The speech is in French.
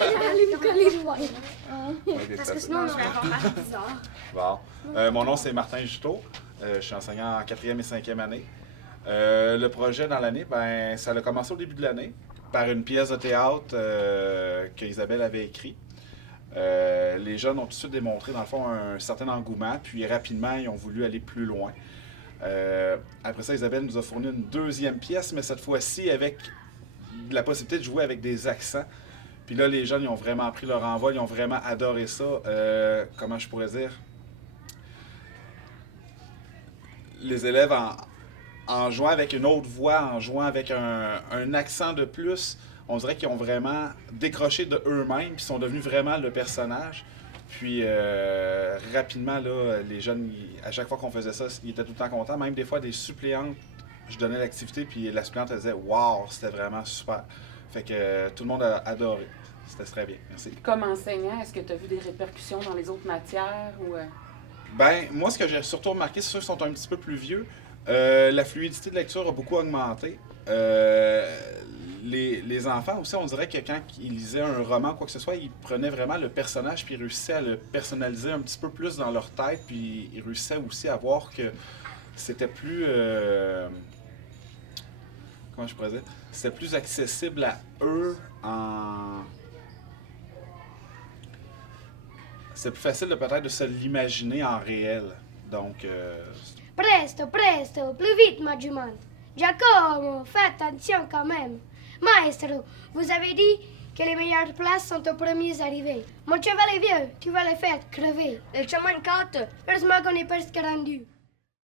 Allez vous coller le voile. Parce que sinon, on aurait un format bizarre. Bon. Mon nom, c'est Martin Juteau. Je suis enseignant en 4e et 5e année. Le projet dans l'année, ben, ça a commencé au début de l'année par une pièce de théâtre qu'Isabelle avait écrite. Les jeunes ont tout de suite démontré, dans le fond, un certain engouement, puis rapidement, ils ont voulu aller plus loin. Après ça, Isabelle nous a fourni une deuxième pièce, mais cette fois-ci avec la possibilité de jouer avec des accents. Puis là, les jeunes, ils ont vraiment pris leur envol, ils ont vraiment adoré ça. Comment je pourrais dire? Les élèves, en jouant avec une autre voix, en jouant avec un accent de plus, on dirait qu'ils ont vraiment décroché de eux-mêmes, puis sont devenus vraiment le personnage. Puis rapidement, là, les jeunes, à chaque fois qu'on faisait ça, ils étaient tout le temps contents. Même des fois, des suppléantes, je donnais l'activité, puis la suppléante, elle disait « Wow, c'était vraiment super ». Fait que tout le monde a adoré. C'était très bien. Merci. Comme enseignant, est-ce que tu as vu des répercussions dans les autres matières? Ben, moi, ce que j'ai surtout remarqué, c'est ceux qui sont un petit peu plus vieux. La fluidité de lecture a beaucoup augmenté. Les enfants aussi, on dirait que quand ils lisaient un roman, quoi que ce soit, ils prenaient vraiment le personnage puis ils réussissaient à le personnaliser un petit peu plus dans leur tête, puis ils réussissaient aussi à voir que c'était plus... comment je pourrais dire? C'était plus accessible à eux en... C'est plus facile peut-être de se l'imaginer en réel. Donc... Presto, presto, plus vite, Maggiumon. Giacomo, fais attention quand même. Maestro, vous avez dit que les meilleures places sont aux premiers arrivés. Mon cheval est vieux, tu vas le faire crever. Le chemin de côte. Heureusement qu'on est presque rendu.